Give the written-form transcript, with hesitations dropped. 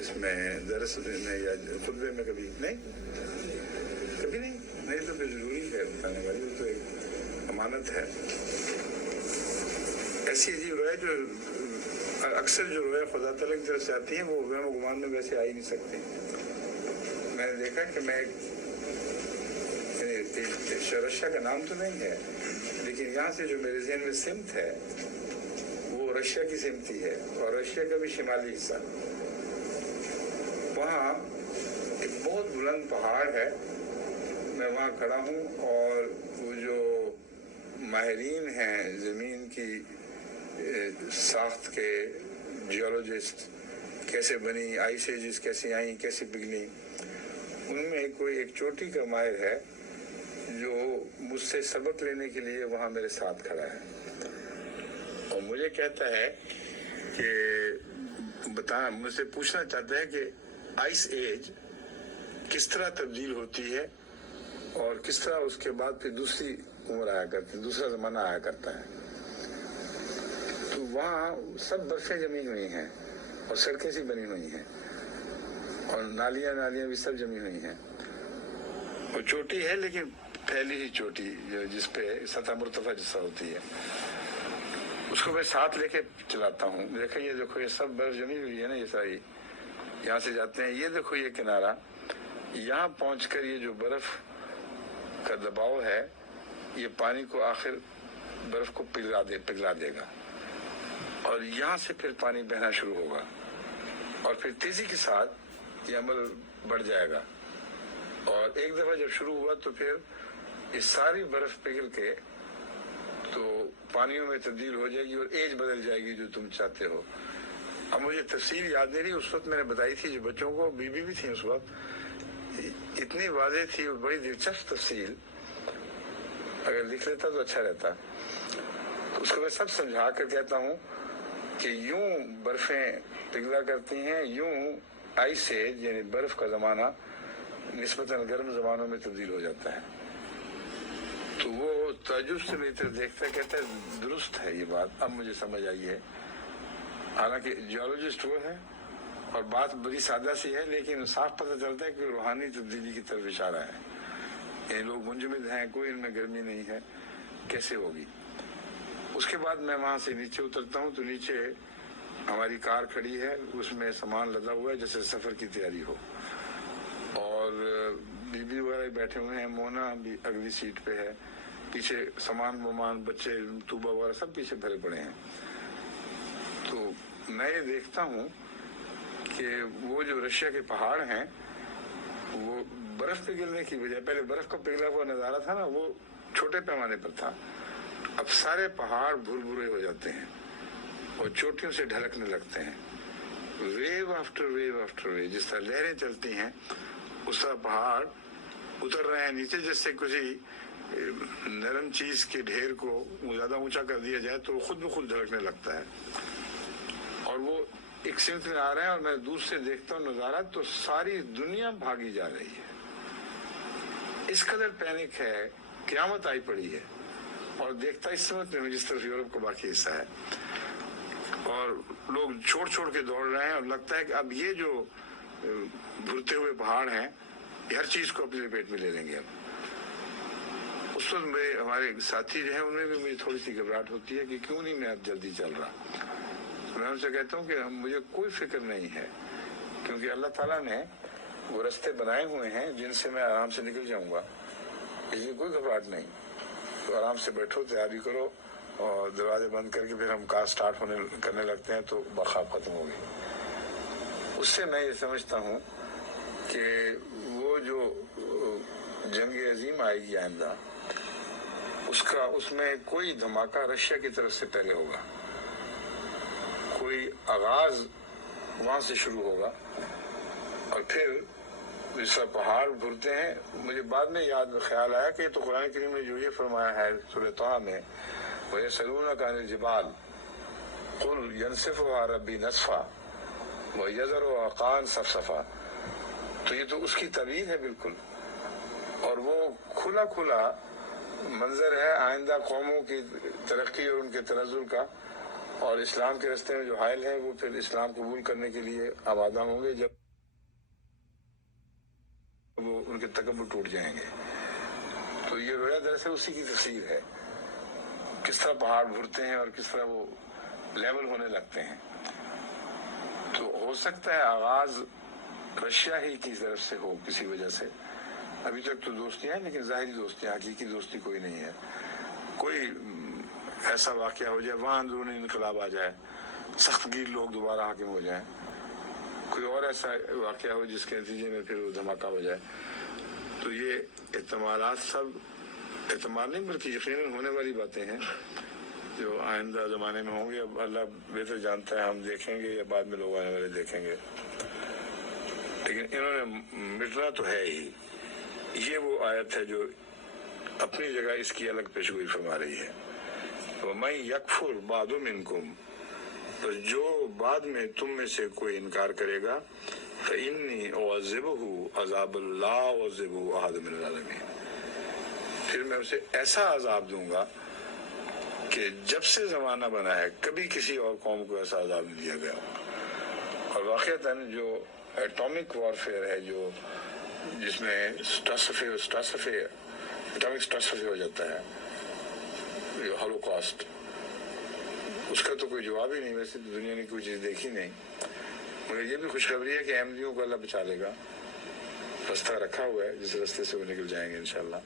اس میں درس میں یا خطبے میں کبھی نہیں تو پھر ضروری ہے بتانے والی، وہ تو ایک امانت ہے۔ ایسی عجیب روایت جو اکثر جو روایت خدا تعالیٰ کی طرف سے آتی ہیں وہ وہم و گمان میں ویسے آ ہی نہیں سکتے۔ میں نے دیکھا کہ میں رشیا کا نام تو نہیں ہے، لیکن یہاں سے جو میرے ذہن میں سمت ہے وہ رشیا کی سمت ہی ہے، اور رشیا کا بھی شمالی حصہ، وہاں ایک بہت بلند پہاڑ ہے۔ میں وہاں کھڑا ہوں اور وہ جو ماہرین ہیں زمین کی ساخت کے، جیولوجسٹ، کیسے بنی، آئس ایجز کیسے آئیں، کیسے پگھلی، ان میں کوئی ایک چوٹی کا ماہر ہے جو مجھ سے سبق لینے کے لیے وہاں میرے ساتھ کھڑا ہے، اور مجھے کہتا ہے کہ مجھ سے پوچھنا چاہتا ہے کہ آئس ایج کس طرح تبدیل ہوتی ہے اور کس طرح اس کے بعد پھر دوسری عمر آیا کرتی ہے، دوسرا زمانہ آیا کرتا ہے۔ تو وہاں سب برفیں جمی ہوئی ہیں اور سڑکیں سی بنی ہوئی ہیں اور نالیاں بھی سب جمی ہوئی ہیں، اور چوٹی ہے لیکن پھیلی ہی چوٹی جس پہ سطح مرتفع جیسا ہوتی ہے۔ اس کو میں ساتھ لے کے چلاتا ہوں، دیکھو یہ سب برف جمی ہوئی ہے نا، یہ ساری یہاں سے جاتے ہیں، یہ دیکھو یہ کنارہ، یہاں پہنچ کر یہ جو برف کا دباؤ ہے یہ پانی کو آخر برف کو پگھلا دے گا، اور یہاں سے پھر پانی بہنا شروع ہوگا، اور پھر تیزی کے ساتھ یہ عمل بڑھ جائے گا، اور ایک دفعہ جب شروع ہوا تو پھر یہ ساری برف پگھل کے تو پانیوں میں تبدیل ہو جائے گی اور ایج بدل جائے گی جو تم چاہتے ہو۔ اب مجھے تفصیل یاد نہیں رہی، اس وقت میں نے بتائی تھی جو بچوں کو، بیوی بھی تھی اس وقت، اتنی واضح تھی اور بڑی دلچسپ تفصیل، اگر لکھ لیتا تو اچھا رہتا۔ اس کو میں سب سمجھا کر کہتا ہوں کہ یوں برفیں پگھلا کرتی ہیں، یوں آئس ایج یعنی برف کا زمانہ نسبتاً گرم زمانوں میں تبدیل ہو جاتا ہے۔ تو وہ تعجب سے میری طرف دیکھتا ہے، کہتا ہے درست ہے یہ بات، اب مجھے سمجھ آئی ہے۔ حالانکہ جیولوجسٹ وہ ہے اور بات بڑی سادہ سی ہے، لیکن صاف پتہ چلتا ہے کہ روحانی تبدیلی کی طرف اشارہ ہے، یعنی لوگ منجمد ہیں، کوئی ان میں گرمی نہیں ہے، کیسے ہوگی۔ اس کے بعد میں وہاں سے نیچے اترتا ہوں تو نیچے ہماری کار کھڑی ہے، اس میں سامان لدا ہوا ہے جیسے سفر کی تیاری ہو، اور بیوی وغیرہ بیٹھے ہوئے ہیں، مونا بھی اگلی سیٹ پہ ہے، پیچھے سامان بچے طوبہ وغیرہ سب پیچھے بھرے پڑے ہیں۔ تو میں یہ دیکھتا ہوں کہ وہ جو رشیا کے پہاڑ ہیں وہ برف پگھلنے کی وجہ، پہلے برف کا پگھلا ہوا نظارہ تھا نا، وہ چھوٹے پیمانے پر تھا، اب سارے پہاڑ بھرے ہو جاتے ہیں اور چوٹیوں سے ڈھلکنے لگتے ہیں، wave after wave after wave, جس طرح لہریں چلتی ہیں اس طرح پہاڑ اتر رہے ہیں نیچے، جیسے کسی نرم چیز کے ڈھیر کو زیادہ اونچا کر دیا جائے تو وہ خود بخود دھڑکنے لگتا ہے، اور وہ ایک سمت میں آ رہے ہیں، اور میں دور سے دیکھتا ہوں نظارہ تو ساری دنیا بھاگی جا رہی ہے، اس قدر پینک ہے، قیامت آئی پڑی ہے، اور دیکھتا اس سمت میں جس طرف یورپ کا باقی حصہ ہے، اور لوگ چھوڑ کے دوڑ رہے ہیں، اور لگتا ہے کہ اب یہ جو بھرتے ہوئے پہاڑ ہیں یہ ہر چیز کو اپنی لپیٹ میں لے لیں گے۔ اب اس وقت ہمارے ساتھی جو ہیں ان میں بھی مجھے تھوڑی سی گھبراہٹ ہوتی ہے کہ کیوں نہیں میں اب جلدی چل رہا۔ میں ان سے کہتا ہوں کہ مجھے کوئی فکر نہیں ہے، کیونکہ اللہ تعالیٰ نے وہ رستے بنائے ہوئے ہیں جن سے میں آرام سے نکل جاؤں گا، اس لیے کوئی گھبراہٹ نہیں۔ تو آرام سے بیٹھو، تیاری کرو، اور دروازے بند کر کے پھر ہم کار سٹارٹ کرنے لگتے ہیں تو بخواب ختم ہوگی۔ اس سے میں یہ سمجھتا ہوں کہ وہ جو جنگ عظیم آئے گی آئندہ، اس میں کوئی دھماکہ رشیا کی طرف سے پہلے ہوگا، کوئی آغاز وہاں سے شروع ہوگا، اور پھر جس طرح پہاڑ بھرتے ہیں۔ مجھے بعد میں خیال آیا کہ تو قرآن کریم نے جو یہ فرمایا ہے سورہ طٰہٰ میں، وَيَسْأَلُونَكَ عَنِ الْجِبَالِ قُلْ يَنسِفُهَا رَبِّي نَسْفًا وَيَذَرُهَا قَاعًا صَفْصَفًا، تو یہ تو اس کی تعبیر ہے بالکل، اور وہ کھلا منظر ہے آئندہ قوموں کی ترقی اور ان کے تنزل کا، اور اسلام کے راستے میں جو حائل ہیں وہ پھر اسلام قبول کرنے کے لیے آمادہ ہوں گے جب وہ ان کے تکبر ٹوٹ جائیں گے۔ تو یہ رویا دراصل اسی کی تصویر ہے، کس طرح پہاڑ بھرتے ہیں اور کس طرح وہ لیول ہونے لگتے ہیں۔ تو ہو سکتا ہے آغاز رشیا ہی کی طرف سے ہو کسی وجہ سے، ابھی تک تو دوستیاں ہیں لیکن ظاہری دوستیاں، حقیقی دوستی کوئی نہیں ہے۔ کوئی ایسا واقعہ ہو جائے وہاں اندرونی انقلاب آ جائے، سخت گیر لوگ دوبارہ حاکم ہو جائیں، کوئی اور ایسا واقعہ ہو جس کے نتیجے میں پھر وہ دھماکہ ہو جائے، تو یہ احتمالات سب احتمال نہیں بلکہ یقیناً ہونے والی باتیں ہیں جو آئندہ زمانے میں ہوں گے۔ اب اللہ بہتر جانتا ہے، ہم دیکھیں گے یا بعد میں لوگ آنے والے دیکھیں گے، لیکن انہوں نے مٹنا تو ہے ہی۔ یہ وہ آیت ہے جو اپنی جگہ اس کی الگ پیشگوئی فرما رہی ہے۔ وَمَن يَكْفُرْ بَعْدُ مِنْكُمْ، بس جو بعد میں تم میں سے کوئی انکار کرے گا، فَإِنِّي أُعَذِّبُهُ عَذَابًا لَا أُعَذِّبُهُ أَحَدًا مِنَ الْعَالَمِينَ، پھر میں اسے ایسا عذاب دوں گا کہ جب سے زمانہ بنا ہے کبھی کسی اور قوم کو ایسا عذاب نہیں دیا گیا۔ اور واقعتاً جو ایٹامک وارفیئر ہے، جو جس میں ایٹامک سٹاسفے ہو جاتا ہے، ہولوکاسٹ، اس کا تو کوئی جواب ہی نہیں۔ ویسے تو دنیا نے کوئی چیز دیکھی نہیں، مگر یہ بھی خوشخبری ہے کہ احمدیوں کو اللہ بچا لے گا، رستہ رکھا ہوا ہے جس رستے سے وہ نکل جائیں گے انشاءاللہ۔